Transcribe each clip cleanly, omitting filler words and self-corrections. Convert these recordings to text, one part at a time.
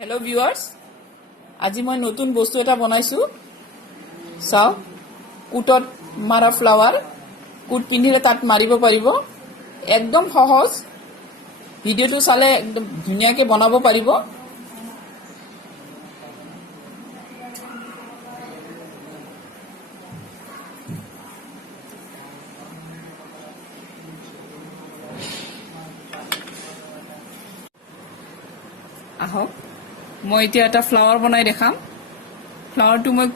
Hello viewers আজি মই নতুন বস্তু এটা বনাইছো চাও কুটত মাৰা ফ্লাৱাৰ কুট পিন্ধিলে তাত মাৰিব পাৰিব একদম সহজ ভিডিওটো চালে একদম ধুনিয়াকে বনাব পাৰিব আহক মই এতিয়া এটা ফ্লাৱাৰ বনাই দেখাম ফ্লাৱাৰটো মই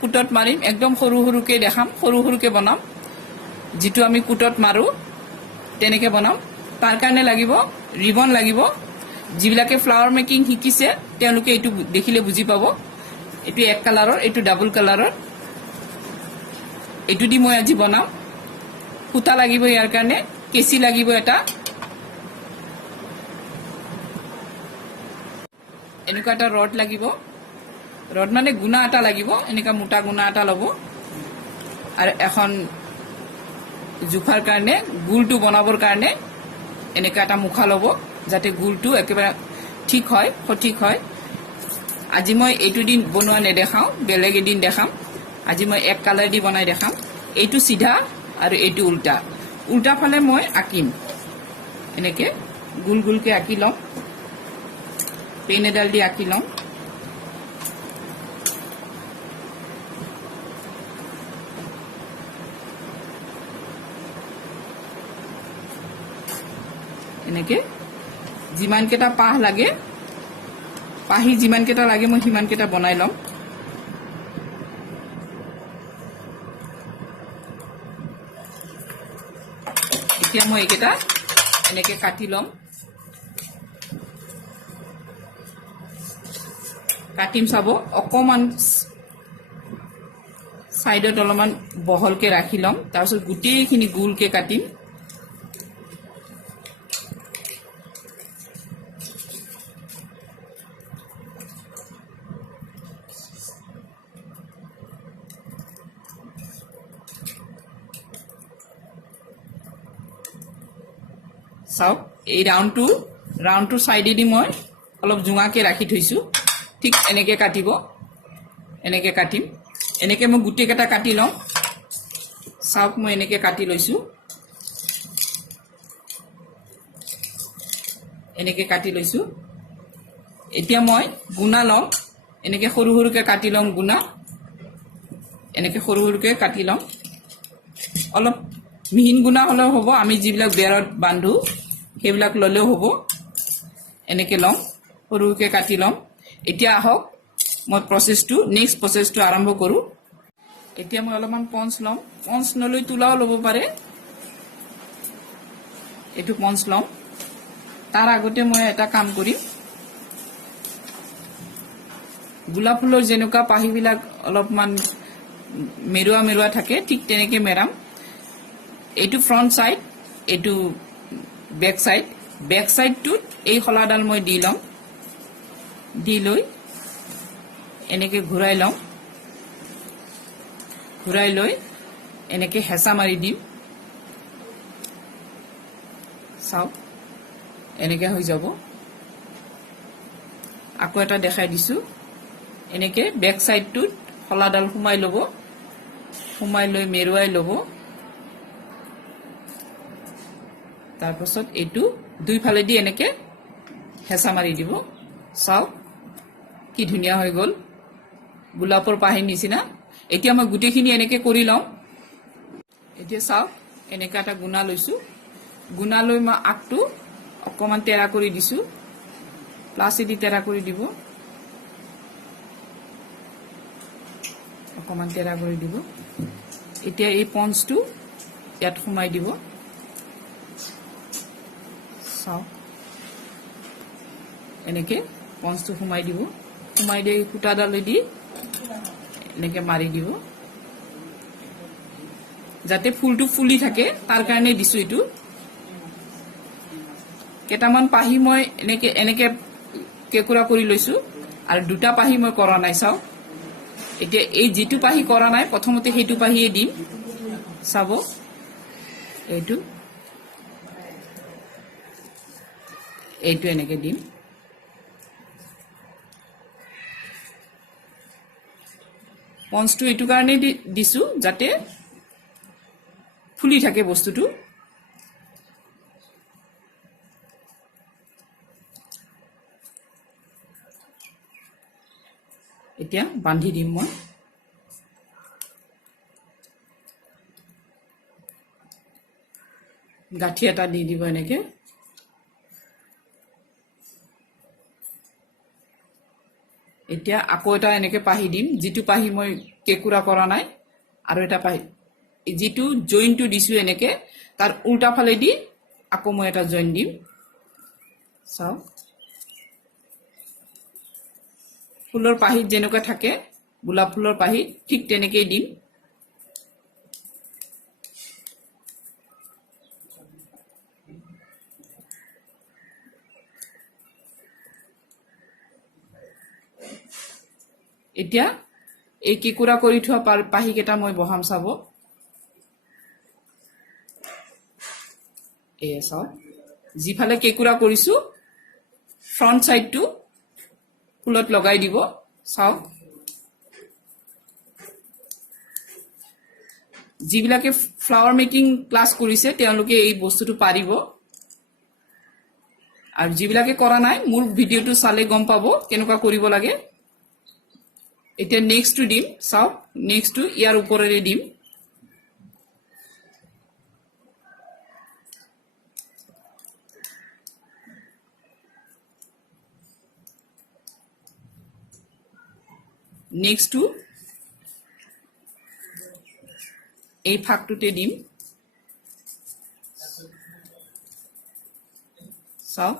কুটত মাৰিম একদম সৰু সৰুকে দেখাম সৰু সৰুকে বনাম যেটো আমি কুটত মাৰো তেনেকে বনাম তাৰ কাৰণে লাগিব ৰিবন লাগিব যিবিলাকে ফ্লাৱাৰ মেকিং শিকিছে তেওঁলোকে এটো দেখিলে বুজি পাব এটো এক কালাৰৰ এটো ডাবল কালাৰৰ এটো দি মই আজি বনাম সুতা লাগিব ইয়াৰ কাৰণে কেচি লাগিব এটা এনেকা এটা ৰড লাগিব ৰড মানে গুনা এটা লাগিব এনেকা মোটা গুনা এটা লব আৰু এখন জুখাৰ কাৰণে গুলটো বনাবৰ কাৰণে এনেকা এটা মুখা লব যাতে গুলটো একেবাৰে ঠিক হয় সঠিক হয় আজি মই এইটো দিন বনোৱা নেদেখাও বেলেগ এদিন দেখাম আজি মই এক কালাৰ দি বনাই দেখাম এইটো সিধা আৰু এইটো উল্টা উল্টা ফালে মই আকিম এনেকে গুল গুলকে আকি লম পেন এডাল দি আঁকি লম এনেকে যিমান কেটা পাহ লাগে পাহি যিমান কেটা লাগে মই সিমান কেটা বনাই লম এতিয়া মই এইকেটা এনেকে কাটি লম কাটিম চাব অকমান সাইডত অলমান বহলকে ৰাখি লম তাৰপিছত গুটেইখিনি গুলকে কাটিম চাওক এই ৰাউণ্ডটো সাইডেদি মই অলপ জুঙাকে ৰাখি থৈছো ঠিক এনেকে কাটিব এনেকে কাটিম এনেকে মই গুটে কেটা কাটি লম চাওক মই এনেকে কাটি লৈছো এনেকে কাটি লৈছো এতিয়া মই গুনা লম এনেকে সৰু সৰুকে কাটি লম গুনা এনেকে সৰু সৰুকে কাটি লম অলপ মিহিন গুনা হলেও হ'ব আমি যিবিলাক বেৰত বান্ধু সেইবিলাক ললেও হ'ব এনেকে লম সৰুকে কাটি লম এতিয়া আহক মই নেক্সট প্ৰসেসটো আৰম্ভ কৰো এতিয়া মই অলপমান পঞ্চ লম পঞ্চ নলৈ তুলাও লব পাৰে এটো পঞ্চ লম তাৰ আগতে মই এটা কাম কৰিম গোলাপ ফুলৰ যেনেকা পাহিবিলাক অলপমান মেৰুৱা থাকে ঠিক তেনেকে মেৰাম এটো ফ্ৰন্ট সাইড এটো বেক সাইড টু এই খলাডাল মই দি লম দি লৈ এনেকে ঘুৰাই লম ঘুৰাই লৈ এনেকে হেঁচা মাৰি দিম চাওক এনেকে হৈ যাব আকৌ এটা দেখাই দিছো এনেকে বেক সাইডটোত খলাডাল সোমাই লব সোমাই লৈ মেৰুৱাই লব তাৰপিছত এইটো দুই ফালে দি এনেকে হেঁচা মাৰি দিব চাওক কি ধুনিয়া হৈ গল গোলাপৰ পাহি নিচিনা এতিয়া মই গুটেখিনি এনেকে কৰি লম এতিয়া চাওক এনেকা এটা গুনা লৈছো গুনা লৈ মই আগটো অকমান তেৰা কৰি দিছো প্লাছেদি তেৰা কৰি দিব অকমান তেৰা কৰি দিব এতিয়া এই পঞ্চটো ইয়াত সোমাই দিব চাওক এনেকে পঞ্চটো সোমাই দিব সোমাই দিয়ে কুটাডালে দি এনেকে মাৰি দিব যাতে ফুলটো ফুলি থাকে তাৰ কাৰণে দিছো এটো কেটামান পাহি মই এনেকে কেকুৰা কৰি লৈছো আৰু দুটা পাহি মই কৰা নাই চাও এতিয়া এই যেটো পাহি কৰা নাই প্ৰথমতে হেতু পাহিয়ে দিম চাব এইটো এনেকে দিম পঞ্চটো এইটো কাৰণে দিছো যাতে ফুলি থাকে বস্তুটো। এতিয়া বান্ধি দিম মই। গাঁঠি এটা দি দিব এনেকে। এতিয়া আকৌ এটা এনেকে পাহি দিম, যিটো পাহি মই কেঁকুৰা কৰা নাই, আৰু এটা পাহি যিটো জইনটো দিছো এনেকে তাৰ উল্টা ফালে দি আকৌ মই এটা জইন দিম। চাও ফুলৰ পাহিত যেনেকুৱা থাকে গোলাপ ফুলৰ পাহিত ঠিক তেনেকেই দিম। এতিয়া এই কেঁকুৰা কৰি থোৱা পাহিকেইটা মই বহাম চাব। এয়া চাওক, যিফালে কেঁকুৰা কৰিছো ফ্ৰণ্ট চাইডটো ফুলত লগাই দিব। চাওক, যিবিলাকে ফ্লাৱাৰ মেকিং ক্লাছ কৰিছে তেওঁলোকে এই বস্তুটো পাৰিব, আৰু যিবিলাকে কৰা নাই মোৰ ভিডিঅ'টো চালে গম পাব কেনেকুৱা কৰিব লাগে। এতিয়া নেক্সটটো দিম। চাওক, নেক্সটটো ইয়াৰ ওপৰেৰে দিম। নেক্সটটো এই ফাঁকটোতে দিম। চাওক,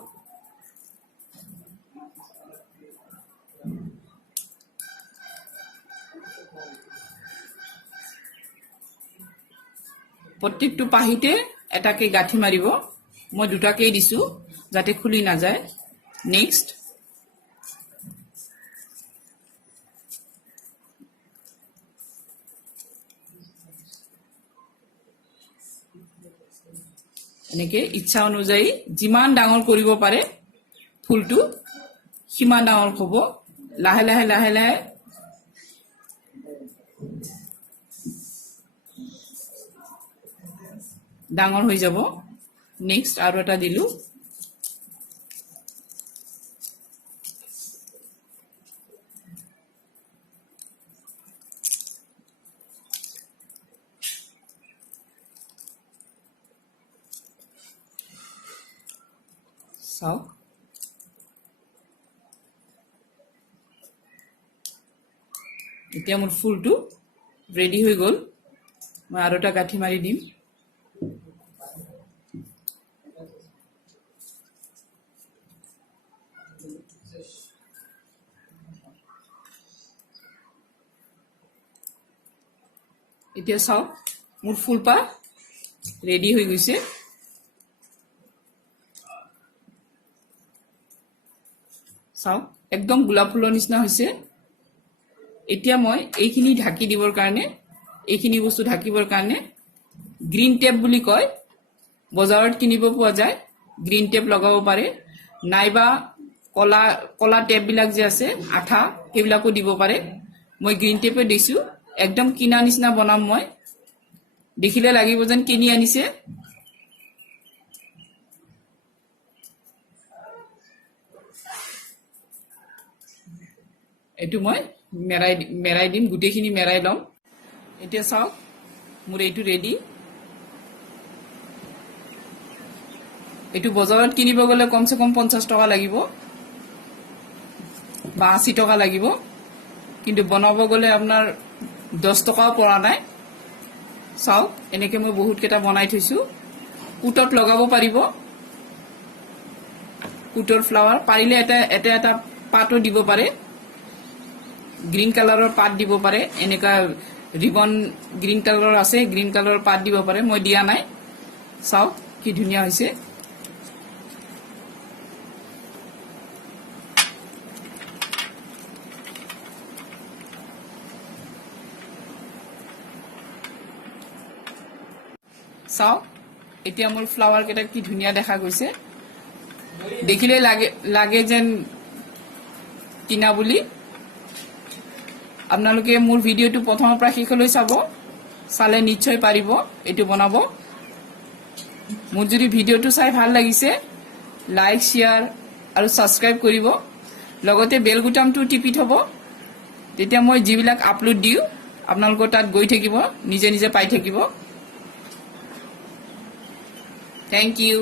প্ৰত্যেকটো পাহিতে এটাকে গাঁঠি মাৰিব। মই দুটাকেই দিছো যাতে খুলি নাযায়। নেক্সট এনেকে ইচ্ছা অনুযায়ী যিমান ডাঙৰ কৰিব পাৰে ফুলটো সিমান ডাঙৰ হ'ব। লাহে লাহে লাহে লাহে ডাঙৰ হৈ যাব। নেক্সট আৰু এটা দিলো। চাওক, এতিয়া মোৰ ফুলটো ৰেডি হৈ গ'ল। মই আৰু এটা গাঁঠি মাৰি দিম। এতিয়া চাওক, মোৰ ফুলপাহ ৰেডি হৈ গৈছে। চাওক, একদম গোলাপ ফুলৰ নিচিনা হৈছে। এতিয়া মই এইখিনি ঢাকি দিবৰ কাৰণে, এইখিনি বস্তু ঢাকিবৰ কাৰণে গ্ৰীণ টেপ বুলি কয়, বজাৰত কিনিব পোৱা যায়। গ্ৰীণ টেপ লগাব পাৰে, নাইবা কলা কলা টেপবিলাক যে আছে আঠা, সেইবিলাকো দিব পাৰে। মই গ্ৰীণ টেপে দিছো। একদম কিনা নিচিনা বনাম মই, দেখিলে লাগিব যেন কিনি আনিছে। এইটো মই মেৰাই দিম, গোটেইখিনি মেৰাই ল'ম। এতিয়া চাওক, মোৰ এইটো ৰেডি। এইটো বজাৰত কিনিব গ'লে কমচে কম 50 টকা লাগিব বা 80 টকা লাগিব, কিন্তু বনাব গ'লে আপোনাৰ 10 টকাও পৰা নাই। চাওক, এনেকে মই বহুত কেইটা বনাই থৈছো। কুটত লগাব পাৰিব, কুটৰ ফ্লাৱাৰ পাৰিলে এটা এটা পাতো দিব পাৰে। গ্ৰীণ কালাৰৰ পাত দিব পাৰে, এনেকা ৰিবন গ্ৰীণ কালাৰৰ আছে, গ্ৰীণ কালাৰৰ পাত দিব পাৰে। মই দিয়া নাই। চাওক কি ধুনীয়া হৈছে। চাওক, এতিয়া মোৰ ফ্লাৱাৰ কেইটা কি ধুনীয়া দেখা গৈছে। দেখিলে লাগে যেন কিনা বুলি। আপোনালোকে মোৰ ভিডিঅ'টো প্ৰথমৰ পৰা শেষলৈ চাব চালে নিশ্চয় পাৰিব এটো বনাব মোৰ যদি ভিডিঅ'টো চাই ভাল লাগিছে লাইক শেয়াৰ আৰু সাবস্ক্ৰাইব কৰিব লগতে বেল বুটামটো টিপি থব তেতিয়া মই যিবিলাক আপলোড দিও আপোনালোকৰ তাত গৈ থাকিব নিজে নিজে পাই থাকিব থ্যাংক ইউ